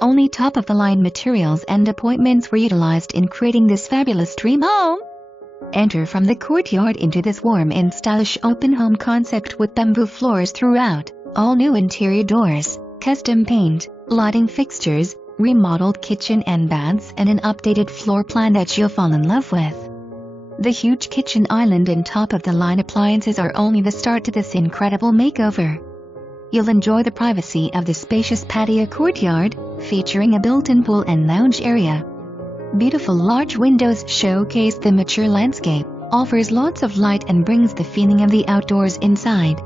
Only top-of-the-line materials and appointments were utilized in creating this fabulous dream home. Enter from the courtyard into this warm and stylish open home concept with bamboo floors throughout, all new interior doors, custom paint, lighting fixtures, remodeled kitchen and baths, and an updated floor plan that you'll fall in love with. The huge kitchen island and top-of-the-line appliances are only the start to this incredible makeover. You'll enjoy the privacy of the spacious patio courtyard, featuring a built-in pool and lounge area. Beautiful large windows showcase the mature landscape, offers lots of light and brings the feeling of the outdoors inside.